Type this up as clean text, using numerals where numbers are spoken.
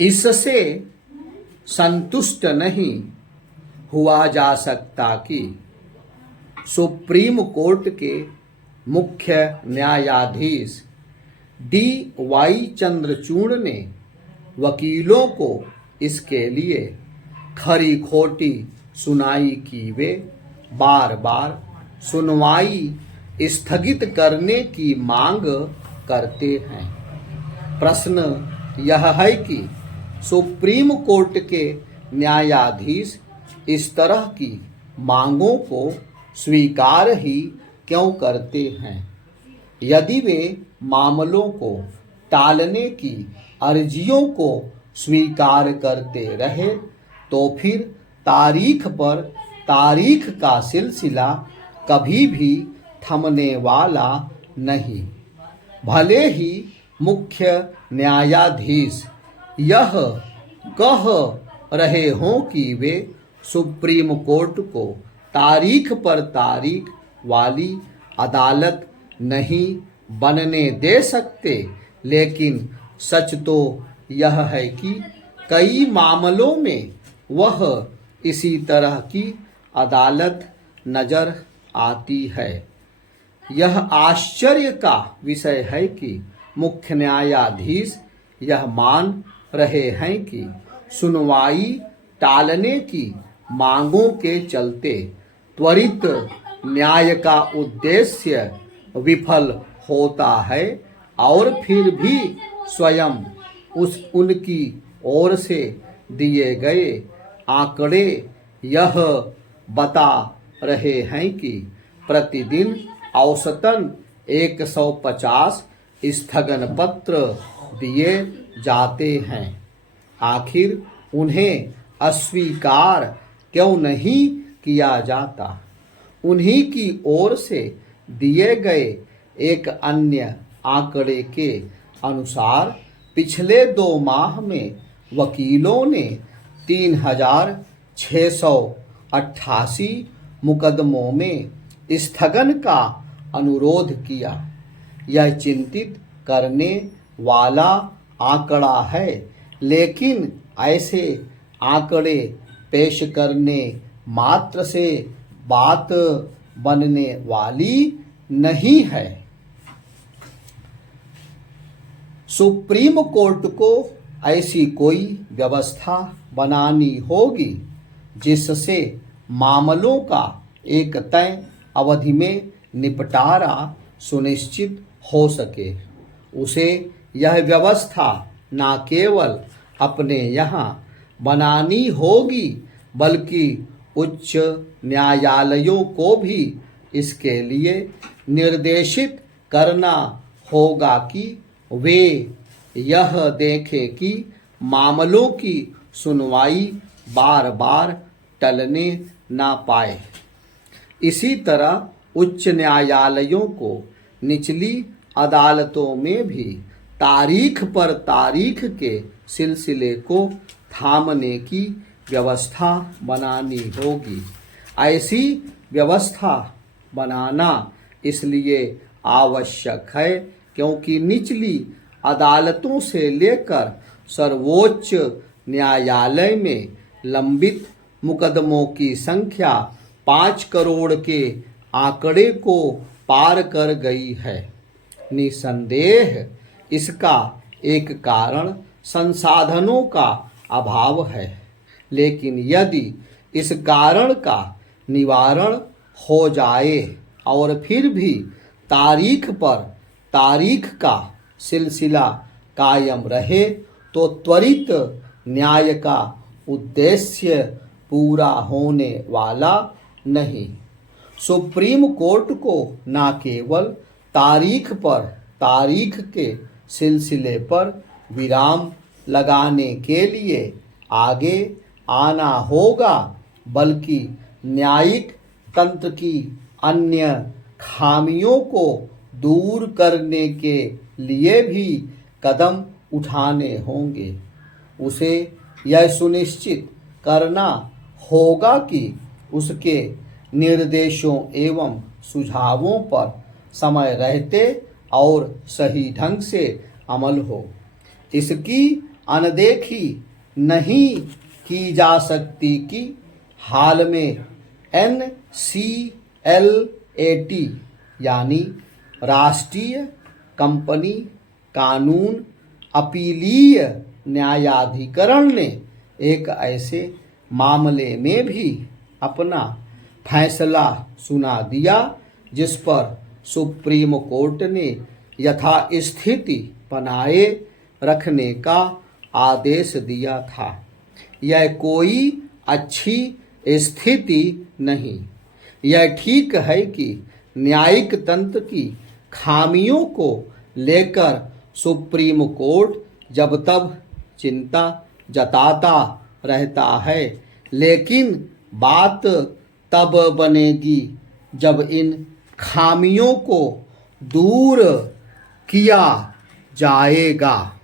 इससे संतुष्ट नहीं हुआ जा सकता कि सुप्रीम कोर्ट के मुख्य न्यायाधीश D.Y. चंद्रचूड़ ने वकीलों को इसके लिए खरी खोटी सुनाई कि वे बार बार सुनवाई स्थगित करने की मांग करते हैं। प्रश्न यह है कि सुप्रीम कोर्ट के न्यायाधीश इस तरह की मांगों को स्वीकार ही क्यों करते हैं? यदि वे मामलों को टालने की अर्जियों को स्वीकार करते रहे तो फिर तारीख पर तारीख का सिलसिला कभी भी थमने वाला नहीं। भले ही मुख्य न्यायाधीश यह कह रहे हों कि वे सुप्रीम कोर्ट को तारीख पर तारीख वाली अदालत नहीं बनने दे सकते, लेकिन सच तो यह है कि कई मामलों में वह इसी तरह की अदालत नजर आती है। यह आश्चर्य का विषय है कि मुख्य न्यायाधीश यह मान रहे हैं कि सुनवाई टालने की मांगों के चलते त्वरित न्याय का उद्देश्य विफल होता है, और फिर भी स्वयं उनकी ओर से दिए गए आंकड़े यह बता रहे हैं कि प्रतिदिन औसतन 150 स्थगन पत्र दिए जाते हैं। आखिर उन्हें अस्वीकार क्यों नहीं किया जाता? उन्हीं की ओर से दिए गए एक अन्य आंकड़े के अनुसार पिछले 2 माह में वकीलों ने 3688 मुकदमों में स्थगन का अनुरोध किया। यह चिंतित करने वाला आंकड़ा है, लेकिन ऐसे आंकड़े पेश करने मात्र से बात बनने वाली नहीं है। सुप्रीम कोर्ट को ऐसी कोई व्यवस्था बनानी होगी जिससे मामलों का एक तय अवधि में निपटारा सुनिश्चित हो सके। उसे यह व्यवस्था न केवल अपने यहाँ बनानी होगी, बल्कि उच्च न्यायालयों को भी इसके लिए निर्देशित करना होगा कि वे यह देखें कि मामलों की सुनवाई बार बार टलने ना पाए। इसी तरह उच्च न्यायालयों को निचली अदालतों में भी तारीख पर तारीख के सिलसिले को थामने की व्यवस्था बनानी होगी। ऐसी व्यवस्था बनाना इसलिए आवश्यक है क्योंकि निचली अदालतों से लेकर सर्वोच्च न्यायालय में लंबित मुकदमों की संख्या 5 करोड़ के आंकड़े को पार कर गई है। निसंदेह इसका एक कारण संसाधनों का अभाव है, लेकिन यदि इस कारण का निवारण हो जाए और फिर भी तारीख पर तारीख का सिलसिला कायम रहे तो त्वरित न्याय का उद्देश्य पूरा होने वाला नहीं। सुप्रीम कोर्ट को न केवल तारीख पर तारीख के सिलसिले पर विराम लगाने के लिए आगे आना होगा, बल्कि न्यायिक तंत्र की अन्य खामियों को दूर करने के लिए भी कदम उठाने होंगे। उसे यह सुनिश्चित करना होगा कि उसके निर्देशों एवं सुझावों पर समय रहते और सही ढंग से अमल हो। इसकी अनदेखी नहीं की जा सकती कि हाल में NCLAT यानी राष्ट्रीय कंपनी कानून अपीलीय न्यायाधिकरण ने एक ऐसे मामले में भी अपना फैसला सुना दिया जिस पर सुप्रीम कोर्ट ने यथास्थिति बनाए रखने का आदेश दिया था। यह कोई अच्छी स्थिति नहीं। यह ठीक है कि न्यायिक तंत्र की खामियों को लेकर सुप्रीम कोर्ट जब तब चिंता जताता रहता है, लेकिन बात तब बनेगी जब इन खामियों को दूर किया जाएगा।